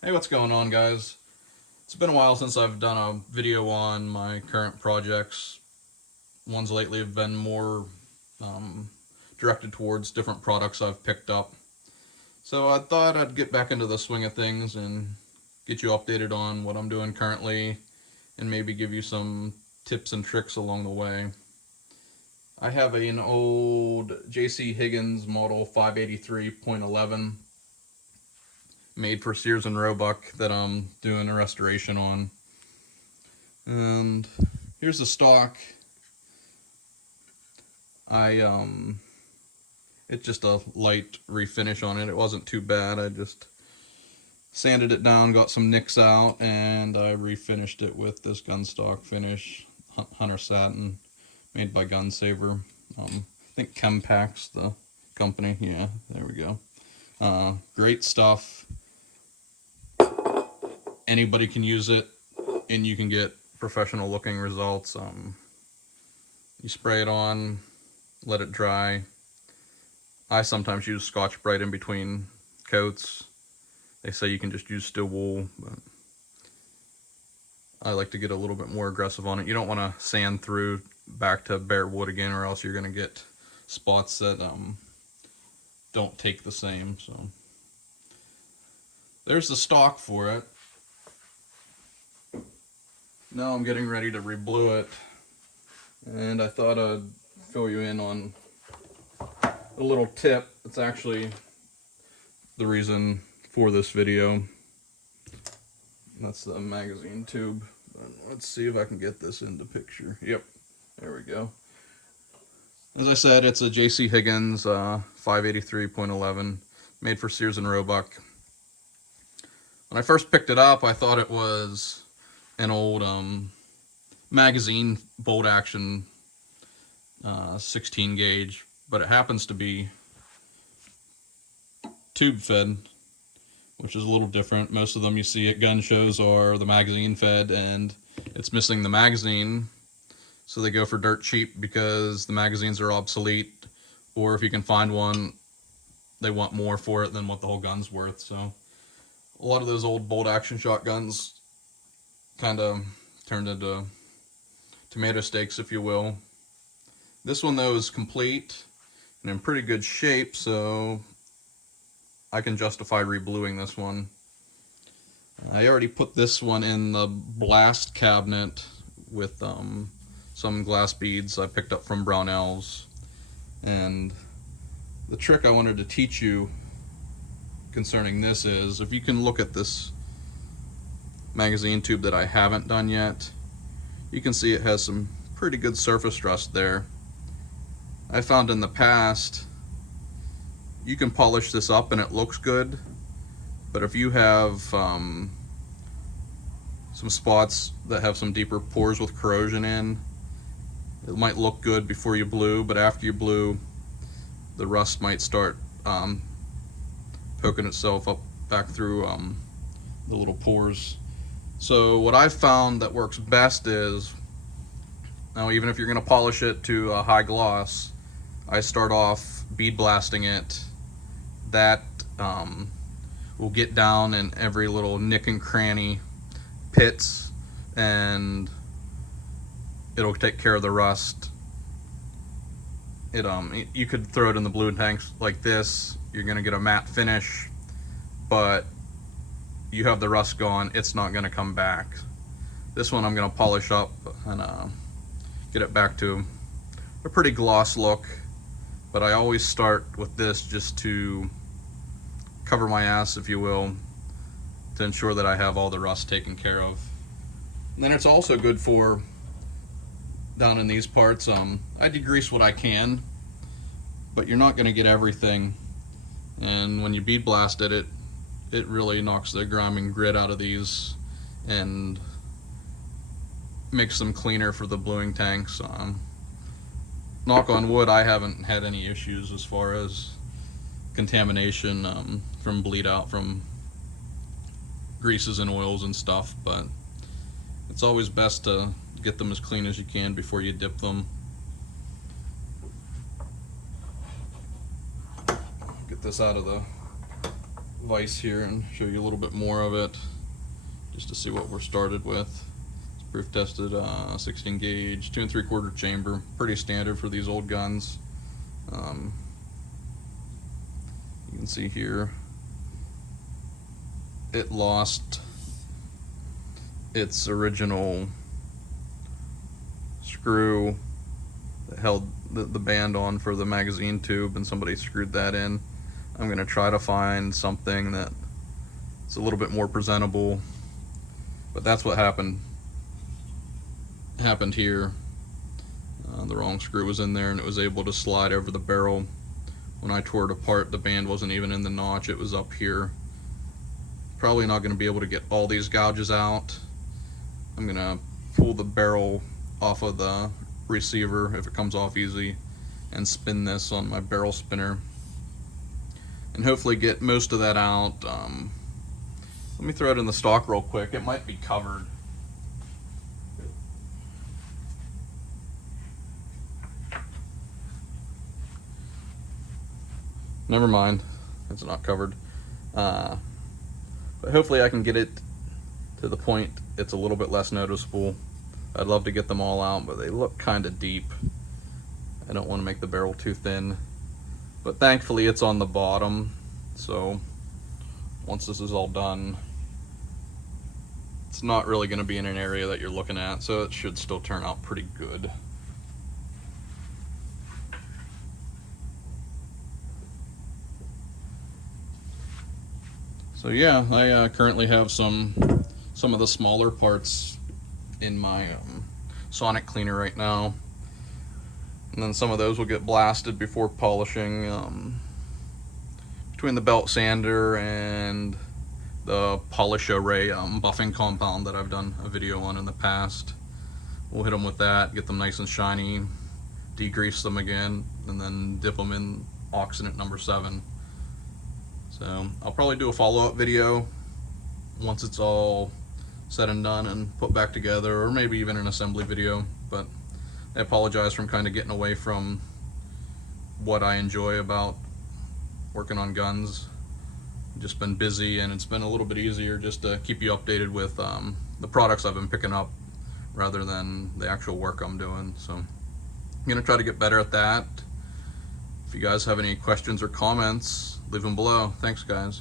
Hey, what's going on, guys? It's been a while since I've done a video on my current projects. Ones lately have been more um, directed towards different products I've picked up. So I thought I'd get back into the swing of things and get you updated on what I'm doing currently and maybe give you some tips and tricks along the way. I have an old Higgins model 583.11 made for Sears and Roebuck that I'm doing a restoration on. And here's the stock. I it's just a light refinish on it. It wasn't too bad. I just sanded it down, got some nicks out, and I refinished it with this gunstock finish, Hunter Satin, made by SavR. I think Chempac's the company. Yeah, there we go. Great stuff. Anybody can use it, and you can get professional looking results. You spray it on, let it dry. I sometimes use Scotch-Brite in between coats. They say you can just use steel wool, but I like to get a little bit more aggressive on it. You don't want to sand through back to bare wood again, or else you're going to get spots that don't take the same. So there's the stock for it. Now I'm getting ready to reblue it, and I thought I'd fill you in on a little tip. It's actually the reason for this video. That's the magazine tube. Let's see if I can get this into picture. Yep, there we go. As I said, it's a J.C. Higgins 583.11, made for Sears and Roebuck. When I first picked it up, I thought it was an old magazine bolt action 16 gauge, but it happens to be tube fed, which is a little different. Most of them you see at gun shows are the magazine fed, and it's missing the magazine, so they go for dirt cheap because the magazines are obsolete, or if you can find one, they want more for it than what the whole gun's worth. So a lot of those old bolt action shotguns kind of turned into tomato steaks, if you will. This one, though, is complete and in pretty good shape, so I can justify rebluing this one. I already put this one in the blast cabinet with some glass beads I picked up from Brownells. And the trick I wanted to teach you concerning this is, if you can look at this magazine tube that I haven't done yet, you can see it has some pretty good surface rust there. I found in the past you can polish this up and it looks good, but if you have some spots that have some deeper pores with corrosion in, it might look good before you blue, but after you blue, the rust might start poking itself up back through the little pores. So what I've found that works best is, now even if you're going to polish it to a high gloss, I start off bead blasting it. That will get down in every little nick and cranny, pits, and it'll take care of the rust. You could throw it in the blue tanks like this, you're going to get a matte finish, but you have the rust gone, it's not going to come back. This one I'm going to polish up and get it back to a pretty gloss look, but I always start with this just to cover my ass, if you will, to ensure that I have all the rust taken care of. And then it's also good for down in these parts. I degrease what I can, but you're not going to get everything, and when you bead blast it, it really knocks the grime and grit out of these and makes them cleaner for the bluing tanks. Knock on wood, I haven't had any issues as far as contamination from bleed out from greases and oils and stuff, but it's always best to get them as clean as you can before you dip them. Get this out of the vise here and show you a little bit more of it, just to see what we're started with. It's proof tested 16 gauge, 2 3/4 chamber, pretty standard for these old guns. You can see here it lost its original screw that held the band on for the magazine tube, and somebody screwed that in. I'm going to try to find something that is a little bit more presentable, but that's what happened here. The wrong screw was in there and it was able to slide over the barrel. When I tore it apart, the band wasn't even in the notch, it was up here. Probably not going to be able to get all these gouges out. I'm going to pull the barrel off of the receiver if it comes off easy and spin this on my barrel spinner and hopefully get most of that out. Let me throw it in the stock real quick. It might be covered. Never mind, it's not covered. But hopefully I can get it to the point it's a little bit less noticeable. I'd love to get them all out, but they look kind of deep. I don't want to make the barrel too thin. But thankfully it's on the bottom, so once this is all done, it's not really going to be in an area that you're looking at, so it should still turn out pretty good. So yeah, I currently have some of the smaller parts in my sonic cleaner right now, and then some of those will get blasted before polishing. Between the belt sander and the polish array buffing compound that I've done a video on in the past, we'll hit them with that, get them nice and shiny, degrease them again, and then dip them in Oxynate No. 7. So I'll probably do a follow-up video once it's all said and done and put back together, or maybe even an assembly video. But I apologize for kind of getting away from what I enjoy about working on guns. Just been busy, and it's been a little bit easier just to keep you updated with the products I've been picking up rather than the actual work I'm doing. So I'm gonna try to get better at that. If you guys have any questions or comments, leave them below. Thanks, guys.